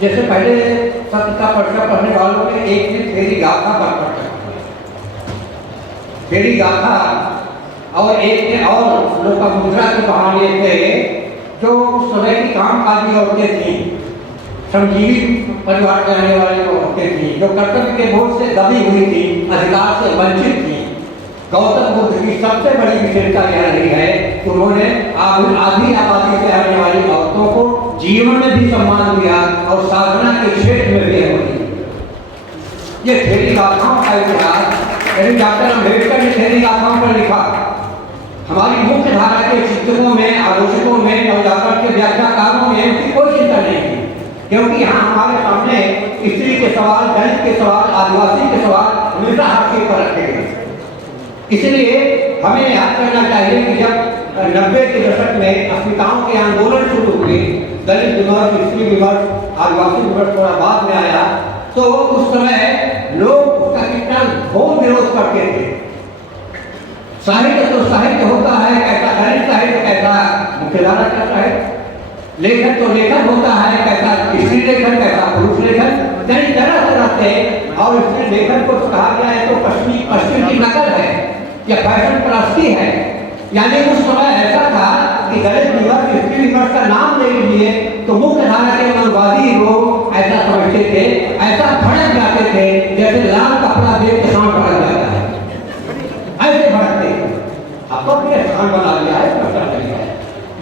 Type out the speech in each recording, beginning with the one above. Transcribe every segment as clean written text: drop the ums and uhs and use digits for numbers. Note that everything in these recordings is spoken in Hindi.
जैसे पहले सत्य का पर्चा पढ़ने वालों ने एक ने थेरी गाथा पर पर्चा, थेरी गाथा, और एक ने और लोग मुद्रा के बहाने थे जो उस समय की कामकाजी औरतें थी, श्रमजीवी परिवार से आने वाली औरतें थी, जो कर्तव्य के बोझ से दबी हुई थी, अधिकार से वंचित थी। गौतम बुद्ध की सबसे बड़ी विशेषता यह रही है कि उन्होंने आधी आबादी से आने वाली औरतों को जीवन में भी सम्मान दिया और साधना के क्षेत्र में भी अहमियत। ये थेरी गाथाओं का इतिहास डॉक्टर अम्बेडकर ने थेरी गाथाओं पर लिखा। हमारी मुख्य धारा के चिंतकों में, आलोचकों में, नवजागरण के व्याख्याकारों में उसकी कोई चिंता नहीं थी, क्योंकि यहाँ हमारे सामने स्त्री के सवाल, दलित के सवाल, आदिवासी के सवाल हमेशा हाशिए पर रखे गए। इसलिए हमें याद करना चाहिए कि जब 90 के दशक में अस्मिताओं के आंदोलन शुरू हुए, दलित विमर्श, स्त्री विमर्श, आदिवासी विमर्श थोड़ा बाद में आया, तो उस समय लोग उसका कितना घोर विरोध करते थे। साहित्य तो साहित्य होता है, कैसा दलित साहित्य, कैसा मुख्यधारा का साहित्य, लेखन तो लेखन होता है, कैसा स्त्री लेखन, कैसा पुरुष लेखन, कई तरह तरह से। और स्त्री लेखन को कहा गया है तो पश्चिम की नकल है या फैशन परस्ती है। यानी उस समय ऐसा था कि दलित विमर्श, स्त्री विमर्श का नाम ले लीजिए तो मुख्य धारा के मनवादी लोग ऐसा समझते थे, ऐसा भड़क जाते थे जैसे लाल कपड़ा देख के सांप भड़क जाता है, ऐसे भड़कते। अब तो फिर स्थान बना लिया है,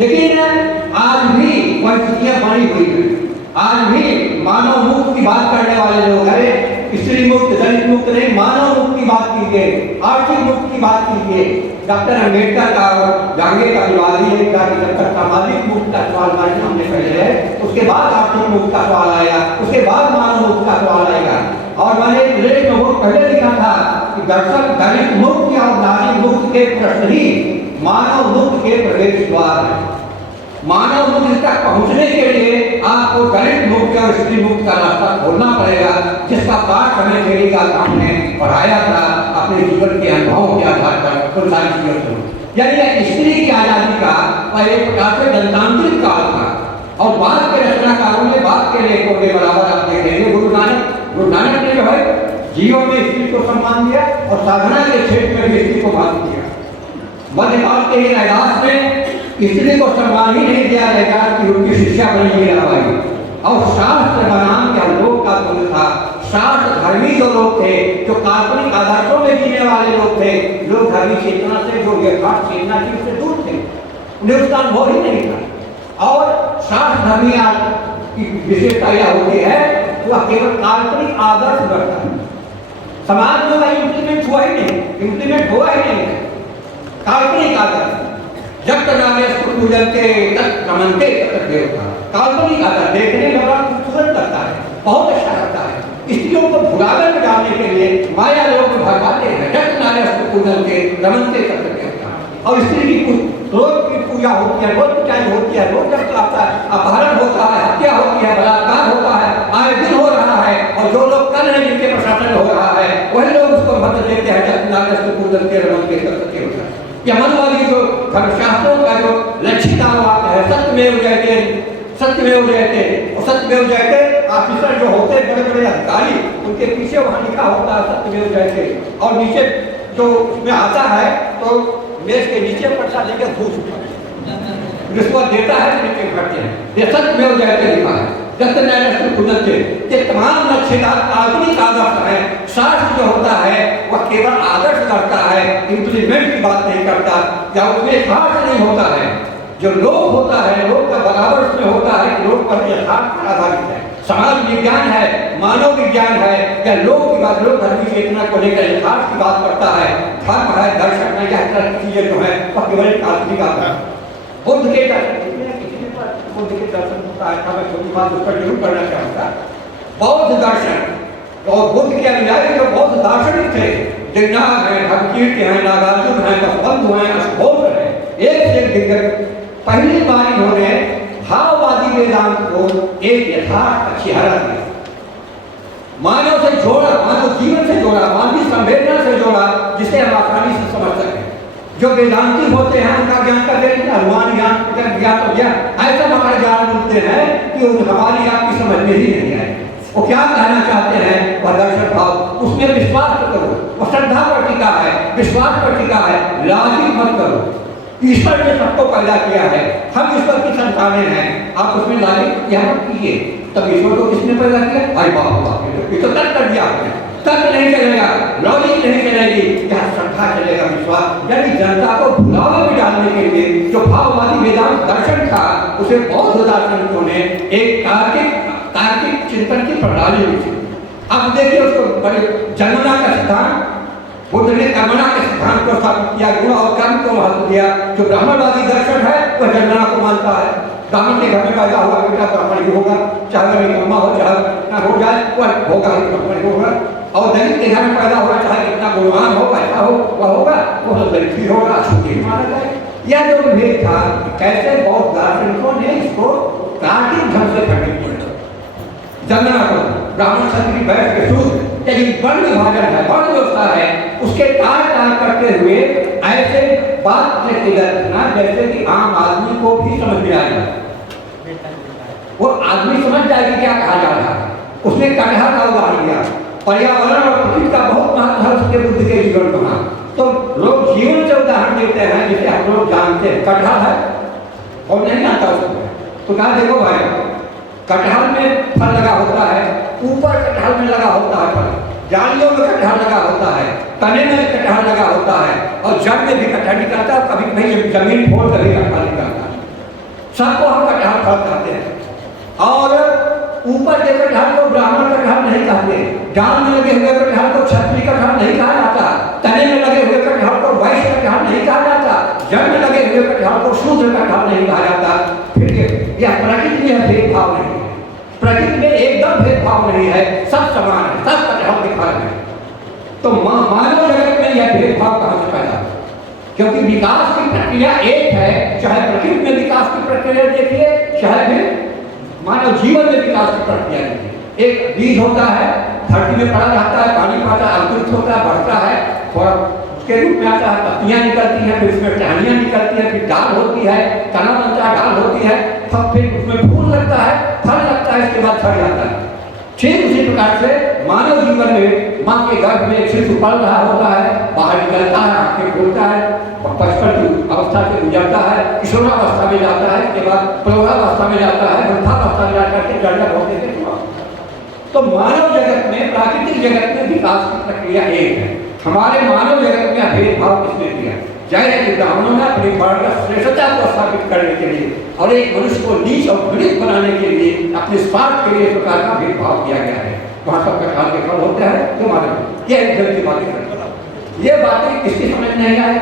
लेकिन आज भी परिस्थितियां बनी हुई है। आज भी मानव मुक्त की बात करने वाले लोग, अरे स्त्री मुक्त, दलित मुक्त नहीं, मानव मुक्त की बात कीजिए, आर्थिक मुक्त की बात कीजिए। डॉक्टर अम्बेडकर का जांगे का विवाद ही है कि जब तक सामाजिक मुक्त का सवाल हमारे सामने खड़े है, उसके बाद आर्थिक मुक्त का सवाल आएगा, उसके बाद मानव मुक्त का सवाल आएगा। और मैंने एक लेख में बहुत पहले लिखा था कि दर्शक दलित मुक्त और नारी मुक्त के प्रश्न ही मानव मुक्त के प्रवेश द्वार है। मानव मुक्त तक पहुंचने के लिए आपको दलित मुक्त और स्त्री मुक्त का रास्ता खोलना पड़ेगा, जिसका पाठ हमें थेरी गाथाओं ने पढ़ाया था अपने जीवन के अनुभवों के आधार पर उन सारी चीजों से। यानी स्त्री की आजादी का और एक प्रकार से गणतांत्रिक काल था। और बाद के रचनाकारों ने, बाद के लेखकों ने बराबर आप देखेंगे, गुरु नानक ने जो है जीवन में स्त्री को सम्मान दिया और साधना के क्षेत्र में भी स्त्री को महत्व दिया। मध्यकाल के इतिहास में स्त्री को सम्मान ही नहीं दिया जाएगा कि उनकी शिक्षा बनी मीराबाई। और शास्त्र बनाम के लोग का द्वंद्व था। शास्त्र धर्मी जो लोग थे, जो काल्पनिक आदर्शों में जीने वाले लोग थे, लोग धर्मी चेतना से, जो यथार्थ चेतना थी, उससे दूर थे, उन्हें उसका अनुभव ही नहीं था। और शास्त्र धर्मी की विशेषता यह होती है वह केवल काल्पनिक आदर्श करता है, समाज में वह इम्प्लीमेंट हुआ ही नहीं, इम्प्लीमेंट हुआ ही नहीं, काल्पनिक आदर्श। जब तक नार्यस्तु पूजन्ते तत् रमन्ते तत् देवता, काल्पनिक आदर्श देखने में बड़ा खूबसूरत लगता है, बहुत अच्छा लगता है। स्त्रियों को भुलावे में डालने के लिए माया लोग भगवाते हैं, जब नार्यस्तु पूजन्ते रमन्ते तत् देवता। और स्त्री की रोज की पूजा होती है, रोज पिटाई होती है, रोज जब आता है, अपहरण होता है, हत्या होती है, बलात्कार होता है, आए दिन हो रहा है। और जो लोग कर रहे हैं, जिनके प्रशासन हो रहा है, वही लोग उसको महत्व देते हैं, जब नार्यस्तु पूजन्ते रमन्ते तत् देवता। यह मनवादी जो धर्मशास्त्रों का जो लक्षित आवाज है, सत्यमेव जयते, सत्यमेव जयते, और सत्यमेव जयते ऑफिसर जो होते हैं, बड़े बड़े अधिकारी, उनके पीछे वहाँ लिखा होता है सत्यमेव जयते। और नीचे जो उसमें आता है तो मेज के नीचे पर्चा लेकर घूस रिश्वत देता है, नीचे करते हैं, ये सत्यमेव जयते लिखा है। जब नार्यस्तु पूजन्ते, ये तमाम लक्ष्यदार काल्पनिक आदर्श है। शास्त्र जो होता है वह केवल आदर्श करता है, इम्प्लीमेंट की बात नहीं करता, या उसमें यथार्थ नहीं होता है। जो लोक होता है, लोक का बराबर उसमें होता है कि लोक पर यथार्थ पर आधारित है। समाज विज्ञान है, मानव विज्ञान है, या लोक की बात, लोक धर्मी चेतना को लेकर यथार्थ की बात करता है। धर्म है, दर्शन है, यह तरह की चीजें जो है वह केवल काल्पनिक आधार। बुद्ध के बुद्ध के दर्शन होता है, मैं छोटी बात उस पर जरूर करना चाहूँगा। बौद्ध दर्शन और बुद्ध के अनुयायी जो बौद्ध दार्शनिक थे, दिग्नाग हैं, भगकीर्ति हैं, नागार्जुन हैं, कस्बंधु हैं, अशोक हैं, एक से दिग्गज पहली बार इन्होंने भाववादी वेदांत को एक यथार्थ चेहरा दिया, मानव से जोड़ा, मानव जीवन से जोड़ा, मानवीय संवेदना से जोड़ा, जिसे हम आसानी से समझ सकें। जो वेदांती होते हैं उनका ज्ञान का अनुमान ज्ञान तो ज्ञान ऐसा हमारे ऐसा ज्ञान मिलते हैं कि हमारी आपकी समझ में ही नहीं आए। वो क्या कहना चाहते हैं, वह दर्शन भाव, उसमें विश्वास करो, वो श्रद्धा पर टिका है, विश्वास पर टिका है, लॉजिक मत करो। ईश्वर ने सबको पैदा किया है, हम ईश्वर की संतानें हैं, आप उसमें लॉजिक यहाँ कीजिए। तब ईश्वर को किसने पैदा किया? अरे बाप, ये तो तर्क कर दिया आपने। तर्क नहीं चलेगा, लॉजिक नहीं चलेगी, यहाँ श्रद्धा चलेगा, विश्वास। यानी जनता को भुलावे में डालने के लिए जो भाववादी वेदांत दर्शन था, उसे बौद्ध दार्शनिकों ने एक तार्किक चिंतन की प्रणाली लिखी। अब देखिए उसको बड़े जन्मना का सिद्धांत, बुद्ध ने कर्मणा के सिद्धांत को स्थापित किया, गुण और कर्म को महत्व दिया। जो ब्राह्मणवादी दर्शन है वह जन्मना को मानता है, ब्राह्मण के घर में पैदा हुआ बेटा ब्राह्मण ही होगा, चाहे मेरी अम्मा हो चाहे कितना हो जाए वह होगा ही ब्राह्मण होगा। और दलित के घर में पैदा हुआ चाहे कितना गुणवान हो, ऐसा हो, वह होगा, वह दलित ही होगा, छुट्टी माना जाए। यह जो भेद था, कैसे बौद्ध दार्शनिकों ने इसको तार्किक ढंग से खंडित किया। जन्मना को ब्राह्मण क्षत्रिय वैश्य के शूद्र, लेकिन वर्ण विभाजन है, वर्ण व्यवस्था है, उसके तार करते हुए ऐसे बात रखना जैसे कि आम आदमी को भी समझ में आएगा। वो आदमी समझ जाएगी क्या कहा जा रहा है। उसने कटहल का उदाहरण दिया, पर्यावरण और प्रकृति का बहुत महत्व है उसके बुद्ध के जीवन में। तो लोग जीवन से उदाहरण देते हैं जिसे हम लोग जानते हैं। कटहल है और नहीं आता उसको, तो कहा देखो भाई, कटहल में फल लगा होता है, ऊपर कटहल में लगा होता है फल, जालियों में कटहल लगा होता है, तने में कटहल लगा होता है, और जड़ में भी कटहल निकलता है। कभी कभी जमीन फोड़ कर भी कटहल निकलता है। सबको हम कटहल फल खाते हैं। और ऊपर के कटहल को ब्राह्मण कटहल नहीं कहते, डाल में लगे हुए कटहल को क्षत्रिय कटहल नहीं कहा जाता, तने में लगे हुए कटहल को वैश्य कटहल नहीं कहा जाता, जड़ में लगे हुए कटहल को शूद्र कटहल नहीं कहा जाता। फिर यह प्रकृति में भेदभाव नहीं है, प्रकृति में एकदम भेदभाव नहीं है, सब समान है, सब कटहल के फल है। तो मानव जगत में यह भेदभाव कहां से पैदा? क्योंकि विकास की प्रक्रिया एक है, चाहे प्रकृति में विकास की प्रक्रिया देखिए, चाहे फिर मानव जीवन में विकास की प्रक्रिया देखिए। एक बीज होता है, धरती में पड़ा रहता है, पानी पाता है, अंकुरित होता है, बढ़ता है, थोड़ा उसके रूप में आता है, पत्तियां निकलती हैं, फिर उसमें टहनियां निकलती हैं, फिर डाल होती है, तना बनता है, डाल होती है, फिर उसमें फूल लगता है, फल लगता है, इसके बाद फल जाता है। ठीक उसी प्रकार से मानव जीवन में माँ के गर्भ में शिशु पल रहा होता है, बाहर निकलता है, आंखें खोलता है, बचपन की अवस्था से गुजरता है, किशोरावस्था में जाता है, उसके बाद प्रौढ़ावस्था में जाता है, वृद्धावस्था में जाकर के जड़ होते थे। तो मानव जगत में, प्राकृतिक जगत में विकास की प्रक्रिया एक है। हमारे मानव जगत में भेदभाव किसने किया? जैसे कि ब्राह्मणों ने अपनी वर्ण श्रेष्ठता को स्थापित करने के लिए और एक मनुष्य को नीच और घृणित बनाने के लिए अपने स्वार्थ के लिए इस प्रकार का भेदभाव किया गया है। वहाँ सब प्रकार के फल होते हैं जो मानव ये गलती बातें करते हैं। ये बातें किसकी समझ नहीं आए?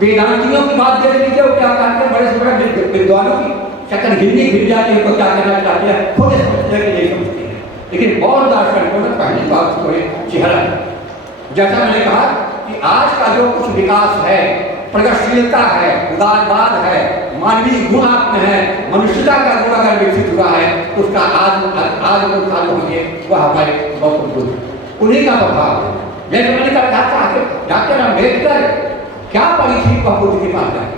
वेदांतियों की बात देख लीजिए, वो क्या कहते हैं, बड़े से बड़े विद्वानों की चक्कर हिंदी गिर जाती है, क्या कहना चाहते हैं, खुद समझते हैं कि नहीं समझते हैं। लेकिन बौद्ध दार्शनिकों ने पहली बात को चेहरा, जैसा मैंने कहा कि आज का जो कुछ विकास है, प्रगतिशीलता है, उदारवाद है, मानवीय गुण आप में है, मनुष्यता का गुण अगर विकसित हुआ है, उसका आज होंगे वह हमारे गौतम बुद्ध, उन्हीं का प्रभाव है। जैसे मैंने कहा डॉक्टर अम्बेडकर क्या पढ़ी थी वह बुद्ध के पास जाए।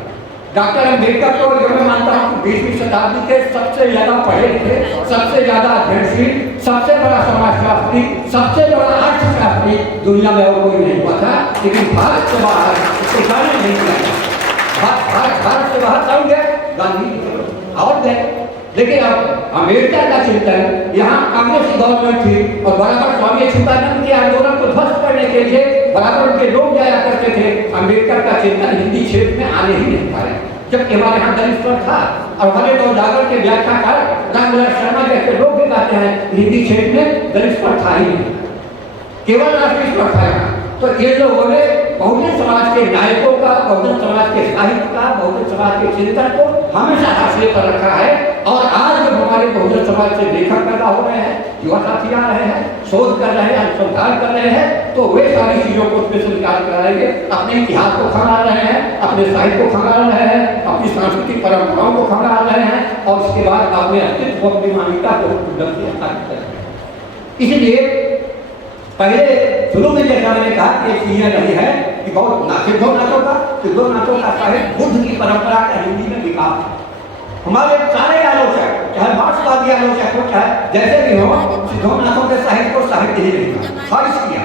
डॉक्टर अम्बेडकर को जो मैं मानता हूँ 20वीं शताब्दी के सबसे ज्यादा पढ़े लिखे, सबसे ज्यादा अध्ययनशील, सबसे बड़ा समाजशास्त्री, सबसे बड़ा अर्थशास्त्री दुनिया में और कोई नहीं हुआ था। लेकिन भारत से बाहर उसको जाने नहीं किया। भारत से बाहर कौन गए? गांधी और गए। लेकिन अब अमेरिका का चिंतन, यहाँ कांग्रेस गवर्नमेंट थी और बराबर स्वामी चिंतानंद के आंदोलन को ध्वस्त करने के लिए बराबर उनके लोग जाया करते थे। अम्बेडकर का चिंतन हिंदी क्षेत्र में आने ही नहीं पाया, जबकि हमारे यहाँ दलित स्वर था और हमारे नवजागरण के व्याख्याकार रामविलास शर्मा जैसे लोग भी कहते हैं हिंदी क्षेत्र में दलित स्वर था ही नहीं, केवल राष्ट्रीय स्वर था। तो ये लोगों ने बहुजन समाज के नायकों का, बहुजन समाज के साहित्य का, बहुजन समाज के चिंतन को हमेशा हाशिए पर रखा है। और आज जब हमारे बहुजन समाज से लेखक पैदा हो रहे हैं, युवा साथी आ रहे हैं, शोध कर रहे हैं, अनुसंधान कर रहे हैं, तो वे सारी चीजों को उसमें स्वीकार कराएंगे। अपने इतिहास को खंगाल रहे हैं, अपने साहित्य को खंगाल रहे हैं, अपनी सांस्कृतिक परंपराओं को खंगाल रहे हैं और उसके बाद अपने अस्तित्व और मानवीयता को स्थापित कर रहे हैं। इसलिए पहले शुरू में जैसा मैंने कहा कि एक चीज रही है कि बहुत सिद्धोनाथों का साहित्य बुद्ध की परंपरा का हिंदी में विकास है। हमारे सारे आलोचक, चाहे मार्क्सवादी आलोचक हो, चाहे जैसे भी हो, सिद्धोनाथों के साहित्य को साहित्य ही नहीं था, खारिज किया।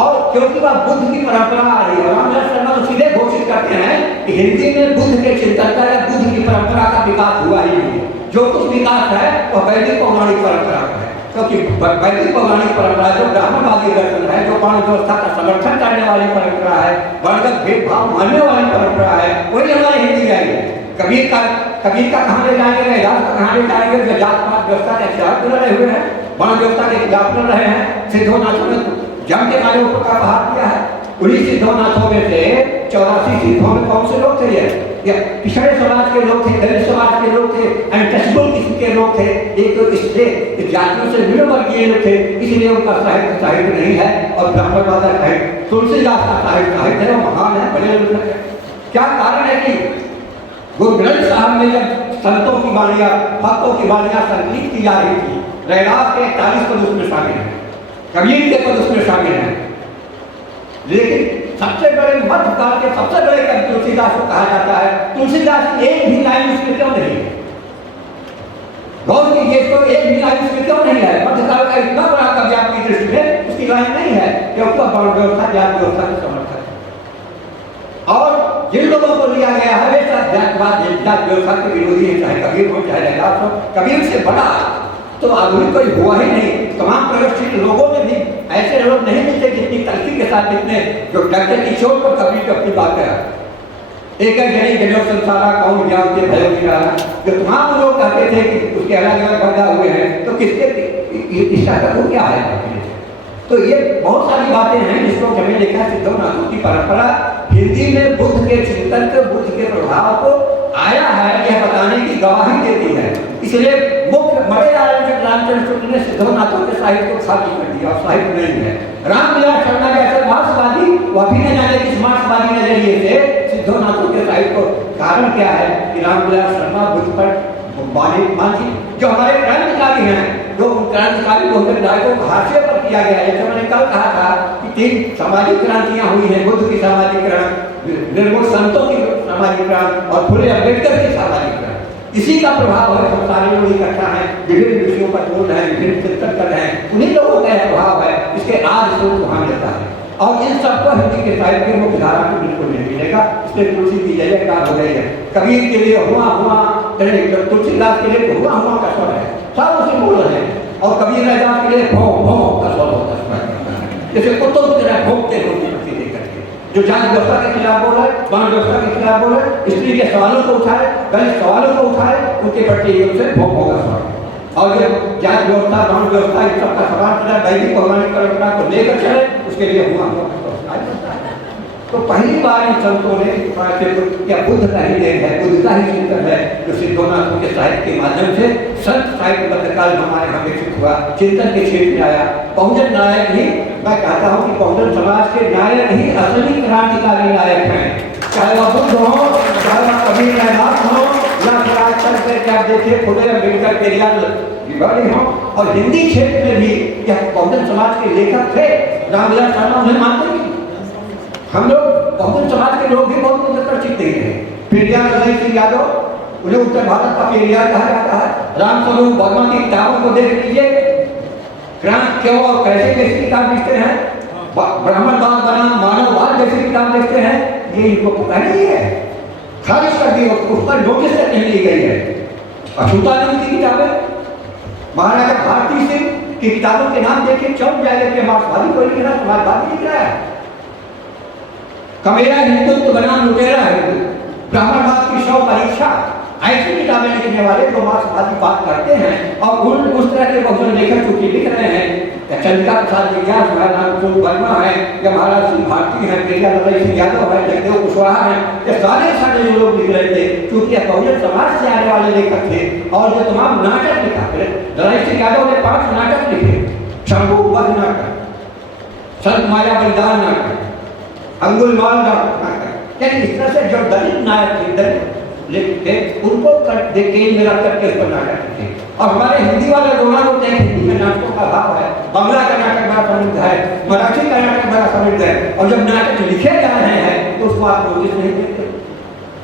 और क्योंकि वह बुद्ध की परंपरा आ रही है, रामविलास शर्मा तो सीधे घोषित करते हैं कि हिंदी में बुद्ध के चिंतन का या बुद्ध की परंपरा का विकास हुआ ही नहीं है। जो कुछ विकास है वह वैदिक पौराणिक परंपरा का है, क्योंकि वैदिक पौराणिक परंपरा जो ब्राह्मणवादी दर्शन है, जो वर्ण व्यवस्था का समर्थन करने वाली परंपरा है, वर्णगत भेदभाव मानने वाली परंपरा है, वही हमारी हिंदी का है। कबीर का कहाँ ले जाएंगे, रैदास का कहाँ ले जाएंगे, जो जात पात व्यवस्था के खिलाफ लड़े हुए हैं, वर्ण व्यवस्था के खिलाफ लड़ रहे हैं। सिद्धोनाथों ने जम के नारे ऊपर का बहार किया है। उन्हीं सिद्धोनाथों में से 84 सिद्धों में कौन से लोग थे? ये पिछड़े समाज के लोग थे, दलित समाज के लोग थे, अनटचेबल किस्म के लोग थे, एक तो इसलिए जातियों से निम्न वर्गीय लोग थे, इसलिए उनका साहित्य नहीं है। और ब्राह्मणवाद का साहित्य, तुलसीदास का साहित्य है, वो महान है, बड़े। क्या कारण है कि गुरु ग्रंथ साहब में जब संतों की वाणियां, भक्तों की वाणियां संकलित की जा रही थी, रैदास के 41 पद उसमें शामिल हैं, कबीर के पद उसमें शामिल हैं, लेकिन सबसे बड़े मध्यकाल के सबसे बड़े कवि तुलसीदास को कहा जाता है। तुलसीदास की एक भी लाइन उसमें क्यों नहीं है? गौर कीजिए, इसको एक भी लाइन उसमें क्यों नहीं है? मध्यकाल का इतना बड़ा कवि आपकी दृष्टि में उसकी लाइन नहीं है, क्योंकि वर्ण व्यवस्था, जाति व्यवस्था के समर्थक है। और जिन लोगों को लिया गया हमेशा जातिवाद, जाति व्यवस्था के विरोधी है, चाहे कबीर हो चाहे रैदास हो, कबीर से बड़ा तो आधुनिक कोई हुआ ही नहीं। तमाम प्रगतिशील लोगों में भी ऐसे लोग नहीं मिलते जितनी तलखी के साथ जितने जो डॉक्टर की चोट पर कबीर की अपनी बात है। एक जनी जनो संसारा कौन ज्ञान के भयो की रहा, जो तमाम लोग कहते थे कि उसके अलग अलग पैदा हुए हैं, तो किसके इच्छा का वो क्या है? तो ये बहुत सारी बातें हैं जिसको हमें लिखा सिद्धोनाथों की परंपरा हिंदी में बुद्ध के चिंतन के, बुद्ध के प्रभाव को आया है, यह बताने की गवाही देती है। इसलिए मुख्य बड़े आलोचक रामचंद्र शुक्ल ने सिद्धोनाथों के साहित्य को खाली कर दिया, साहित्य नहीं है। रामविलास शर्मा जैसे मार्क्सवादी, वह भी न जाने किस मार्क्सवादी नजरिए से सिद्धोनाथों के साहित्य को, कारण क्या है कि रामविलास शर्मा बुद्ध पर मानसी जो हमारे क्रांतिकारी हैं, जो क्रांतिकारी बहुजन को हाशिए पर किया गया है। जैसे मैंने कल कहा था कि 3 सामाजिक क्रांतियां हुई हैं, बुद्ध की सामाजिक क्रांति, निर्गुण संतों की सामाजिक क्रांति और फुले अम्बेडकर की सामाजिक क्रांति। इसी का प्रभाव है, हम सारे लोग इकट्ठा हैं, विभिन्न विषयों पर बोल रहे हैं, विभिन्न चिंतन कर रहे हैं, उन्हीं लोगों का प्रभाव है, इसके आज स्रोत वहां मिलता है। और इन सबको हिंदी के साहित्य की मुख्य धारा को बिल्कुल नहीं मिलेगा। इसलिए तुलसी की जयकार हो गई है। कबीर के लिए हुआ तुलसीदास के लिए हुआ का स्वर है, सब उसे बोल रहे हैं। और कबीर रैदास के लिए भौ भौ का स्वर होता है, जैसे कुत्तों की तरह भौंकते होते जो जाति व्यवस्था के खिलाफ बोल रहे, वर्ण व्यवस्था के खिलाफ बोल रहे, स्त्री के सवालों को उठाए, गलत सवालों को उठाए, उनके प्रति उनसे भौंक होगा स्वर। और जब जाति व्यवस्था, वर्ण व्यवस्था, इस सबका सवाल किया, वैदिक पौराणिक परंपरा को लेकर चले, उसके लिए हुआ तो पहली बार इन संतों ने क्या बुद्ध का ही देन है, बुद्ध का ही चिंतन है, जो सिद्धोनाथों के साहित्य के माध्यम से संत साहित्य बद्धकाल हमारे यहाँ विकसित हुआ, चिंतन के क्षेत्र में आया। बहुजन नायक ही, मैं कहता हूँ कि बहुजन समाज के नायक ही असली क्रांतिकारी नायक हैं, चाहे वह बुद्ध हो, चाहे वह कबीर रैदास हो, या फिर आजकल के क्या देखे फुले अम्बेडकर पेरियार हो। और हिंदी क्षेत्र में भी यह बहुजन समाज के लेखक थे। रामविलास शर्मा उन्हें मानते नहीं, हम लोग बहुजन समाज के लोग भी बहुत उनसे परिचित नहीं है। पेरियार रतन सिंह यादव, उन्हें उत्तर भारत का पेरियार कहा जाता है। रामस्वरूप वर्मा की किताबों को देख लीजिए, क्रांति क्यों और कैसे कैसी किताब लिखते हैं, ब्राह्मणवाद बनाम मानववाद जैसी किताब लिखते हैं, ये इनको पता नहीं है, खारिज कर दी, उस पर नोटिस तक नहीं ली गई है। अछूतानंद की किताबें, महाराजा भारती सिंह की किताबों के नाम देखिए, चौंक जाएगा कि मार्क्सवादी कोई लिख रहा है, समाजवादी लिख रहा है। कमेरा हिंदुत्व बनाम लुटेरा है, ब्राह्मणवाद की 100 परीक्षा, ऐसी किताबें लिखने वाले जो मार्क्सवादी बात करते हैं। और उस तरह के बहुजन लेखक चूंकि लिख रहे हैं, चंद्रिका प्रसाद विज्ञान रामचंद्र वर्मा है, या महाराज सिंह भारती है, पेरियार रतन सिंह यादव है, जगदेव कुशवाहा है, ये सारे जो लोग लिख रहे थे, क्योंकि बहुजन समाज से आने वाले लेखक थे। और जो तमाम नाटक लिखा, रतन सिंह यादव ने 5 नाटक लिखे, शंभुवध नाटक, संत माया बलिदान नाटक, अंगुलमाल नाटक। यानी इस तरह से जो दलित नायक थे, दलित लिखते, उनको केंद्र में रख करके उस पर नाटक लिखे। और हमारे हिंदी वाले रोना होते हैं, हिंदी में नाटकों का भाव है, बंगला का नाटक बड़ा समृद्ध है, मराठी का नाटक बड़ा समृद्ध है, और जब नाटक लिखे जा रहे हैं तो उसको आप नोटिस नहीं देते।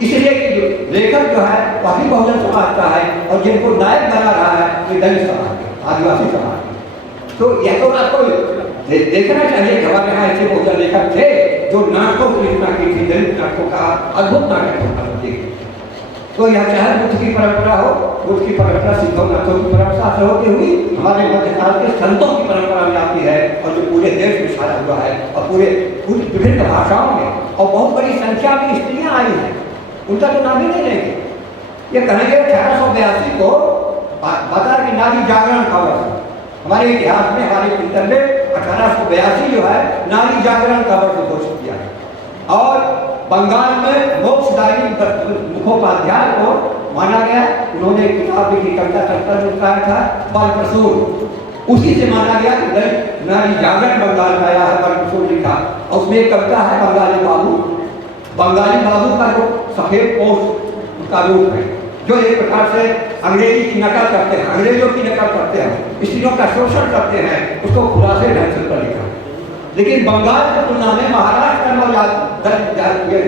इसलिए कि जो लेखक जो है वह भी बहुजन समाज का है और जिनको नायक बना रहा है ये दलित समाज के, आदिवासी समाज के। तो यह तो आपको देखना चाहिए कि हमारे यहाँ ऐसे बहुजन लेखक थे जो नाटकों की रचना की थी, दलित नाटकों का अद्भुत नाटक होता था। तो यह चाहे बुद्ध की परंपरा हो, बुद्ध की परंपरा सिद्धों नाथों की परंपरा से होती हुई हमारे मध्यकाल के संतों की परंपरा में आती है और जो पूरे देश में छाया हुआ है और पूरे विभिन्न भाषाओं में, और बहुत बड़ी संख्या में स्त्रियां आई हैं, उनका तो नाम ही नहीं लेंगे। ये कहेंगे 1882 को बता कि नारी जागरण का वर्ष, हमारे इतिहास में हमारे चिंतन में 1882 जो है नारी जागरण का वर्ष घोषित किया है। और बंगाल में मोक्षदायी मुखोपाध्याय को माना गया, उन्होंने एक किताब लिखी, कविता चक्कर में कहा था बलप्रसूर, उसी से माना गया कि नारी जागरण बंगाल में आया है, बलप्रसूर लिखा। और उसमें एक कविता है बंगाली बाबू का जो सफेद पोस्ट का रूप है, जो एक प्रकार से अंग्रेजी की नकल करते हैं, अंग्रेजों की नकल करते हैं, स्त्रियों का शोषण करते हैं, उसको खुलासे ढंग से पर लिखा। लेकिन बंगाल की तुलना में महाराष्ट्र में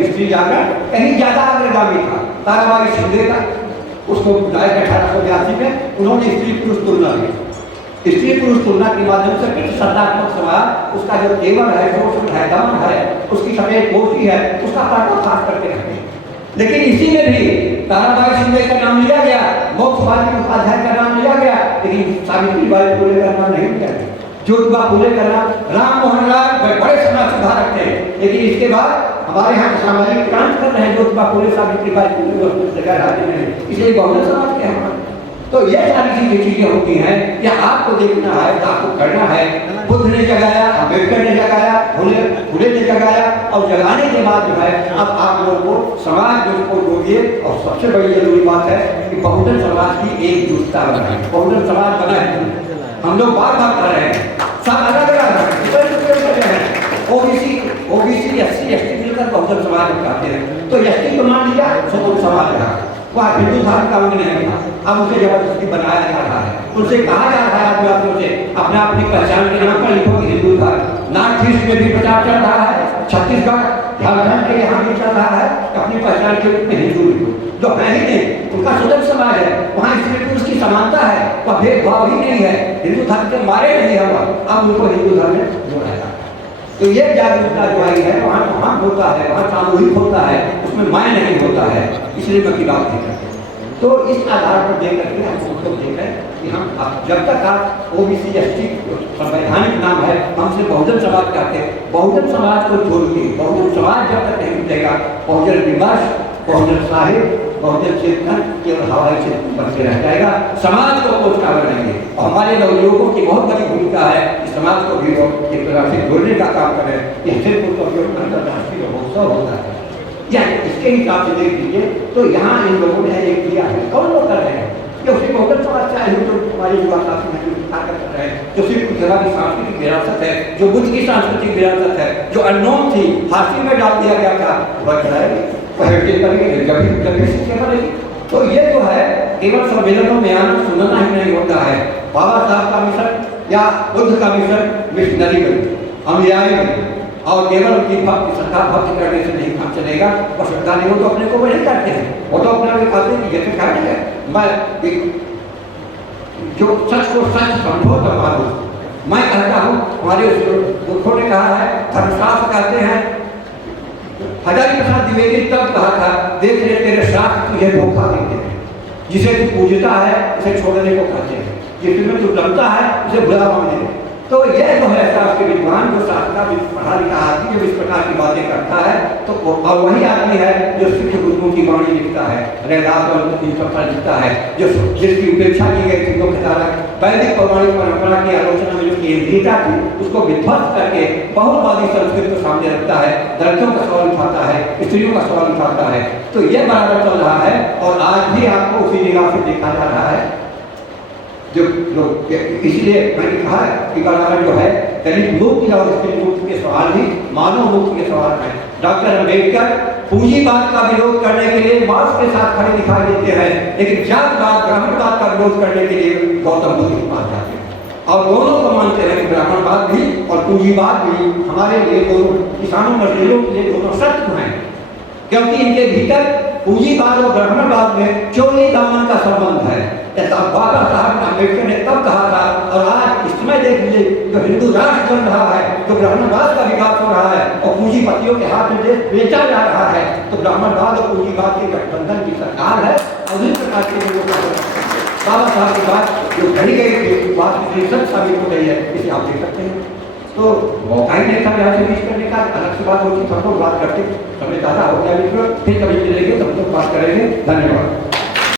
स्त्री जागरण कहीं ज्यादा अग्रगामी था। ताराबाई शिंदे का उसको 1882 में उन्होंने स्त्री पुरुष तुलना दी। स्त्री पुरुष तुलना के माध्यम से फिर सत्तात्मक समाज उसका जो केवल है, शोषण है, दमन है, उसकी सफेद पोशी है, उसका पर्दाफाश करते रहते हैं। लेकिन इसी में भी ताराबाई शिंदे का नाम लिया गया, मोक्षदायी उपाध्याय का नाम लिया गया, लेकिन सावित्रीबाई फुले का नाम नहीं लिया गया। ज्योतिबा फुले का नाम, राम मोहन राय बड़े समाज सुधारक थे, लेकिन इसके बाद हमारे यहाँ सामाजिक क्रांति कर रहे हैं ज्योतिबा फुले, सावित्रीबाई फुले राज्य में, इसलिए बहुजन समाज के हमारे। तो ये सारी चीजें होती हैं, या आपको देखना है, आपको करना है। बुद्ध ने जगाया, अम्बेडकर ने जगाया, फुले ने जगाया, और जगाने के बाद जो है अब आप लोगों को समाज को जोड़िए। और सबसे बड़ी जरूरी बात है कि बहुजन समाज की एकजुटता बनाए। बहुजन समाज बनाए, हम लोग बार बार कर रहे हैं, सब अलग अलग हैं, ओबीसी SC ST मिलकर बहुजन समाज कहते हैं। तो ST को मान लिया, स्वतंत्र समाज रहा, वह हिंदू धर्म का अंग नहीं था, अब उसे जबरदस्ती बनाया जा रहा है। उनसे कहा जा रहा है आदिवासियों से अपने अपनी पहचान के नाम पर लिखो हिंदू धर्म। नॉर्थ ईस्ट में भी प्रचार चल रहा है, छत्तीसगढ़ झारखंड के यहाँ भी चल रहा है, अपनी पहचान के रूप में हिंदू लिखो, जो है ही नहीं, उनका स्वतंत्र समाज है, वहाँ स्त्री पुरुष की समानता है, वह भेदभाव ही नहीं है, हिंदू धर्म के मारे नहीं हुआ, अब उनको हिंदू धर्म में जोड़ा है। तो ये जागरूकता जो आई है वहाँ वहाँ होता है, वहाँ सामूहिक होता है, उसमें माय नहीं होता है, इसलिए मैं की बात नहीं करते। तो इस आधार पर देख करके हम उसको देखें कि हम जब तक आप OBC ST संवैधानिक नाम है, हमसे बहुजन समाज कहते हैं, बहुजन समाज को जोड़िए। बहुजन समाज जब तक नहीं मिलेगा, बहुजन विमर्श, बहुजन साहित्य, बहुजन चेतन केवल हवाई चेतन बन के रह जाएगा। समाज को कोष्ठा बनाएंगे और हमारे नवयुवकों की बहुत बड़ी भूमिका है कि समाज को भी एक तरह से जोड़ने का काम करें। यह सिर्फ अंतर्राष्ट्रीय महोत्सव होता है, या इसके हिसाब से देख लीजिए तो यहाँ इन लोगों ने एक किया है। कौन लोग कर रहे हैं? जो सिर्फ बहुजन समाज चाहे जो हमारे युवा साथी हैं, जो ताकत कर रहे हैं, जो सिर्फ हमारी सांस्कृतिक विरासत है, जो बुद्ध की सांस्कृतिक विरासत है, जो अननोन थी, फांसी में डाल दिया गया था, वह कराएगी, वह हेरिटेज करेंगे, जब भी शिक्षा करेगी। तो ये जो है केवल सम्मेलनों में आना सुनना ही नहीं होता है। बाबा साहब का मिशन या बुद्ध का मिशन मिशनरी बनी, अनुयायी बनी, और केवल उनकी भक्ति श्रद्धा भक्ति करने से नहीं काम चलेगा। और श्रद्धा नहीं, वो तो अपने को वही करते हैं, वो तो अपने आप खाते हैं, ये तो क्या है, मैं जो सच को सच समझो तो मानो। मैं कहता हूँ, हमारे गुरुओं ने कहा है, धर्मशास्त्र कहते हैं, हजारी प्रसाद द्विवेदी तब कहा था, देख ले तेरे शास्त्र तुझे धोखा देते हैं, जिसे तू पूजता है उसे छोड़ने को कहते हैं, जिसमें तू जमता है उसे बुरा मानते हैं। तो यह जो है शास्त्र विद्वान जो शास्त्र का पढ़ा लिखा आदमी जब इस प्रकार की बातें करता है तो और वही आदमी है जो सिख गुरुओं की वाणी लिखता है, रैदास और लिखता है, जो जिसकी उपेक्षा की गई थी, वैदिक पौराणिक परंपरा की आलोचना में जो केंद्रीयता थी उसको विध्वस्त करके बहुवादी संस्कृति को सामने रखता है, दलितों का सवाल उठाता है, स्त्रियों का सवाल उठाता है। तो यह बराबर चल रहा है और आज भी आपको उसी निगाह से देखा जा रहा है। जो लोग इसलिए मैंने कहा कि बराबर जो है दलित मुक्ति और स्त्री मुक्ति के सवाल भी मानव मुक्ति के सवाल हैं। डॉक्टर अम्बेडकर पूंजीवाद का विरोध करने के लिए मार्क्स के साथ खड़े दिखाई देते हैं, लेकिन जातवाद ब्राह्मणवाद का विरोध करने के लिए गौतम बुद्ध के पास जाते हैं और दोनों को मानते हैं कि ब्राह्मणवाद भी और पूंजीवाद भी हमारे लिए दोनों किसानों मजदूरों के लिए दोनों शत्रु हैं, क्योंकि इनके भीतर पूंजीवाद और ब्राह्मणवाद में चोरी दामन का संबंध है। बाबा साहब अम्बेडकर ने तब कहा था, और आज इस समय देख लीजिए जो हिंदू राष्ट्र बन रहा है, जो ब्राह्मणवाद का विकास हो रहा है और पूंजीपतियों के हाथ में देश बेचा जा रहा है, तो ब्राह्मणवाद और पूंजीवाद के गठबंधन की सरकार है। और इस प्रकार के लोगों का बाबा साहब की बात जो कही गई बात कितनी सच साबित हो गई है, इसे आप देख सकते हैं। तो मौका ही नहीं था यहाँ से बीच करने का, अलग से बात होती, सब लोग बात करते, समय ज़्यादा हो गया, फिर कभी मिलेंगे, सब लोग बात करेंगे। धन्यवाद।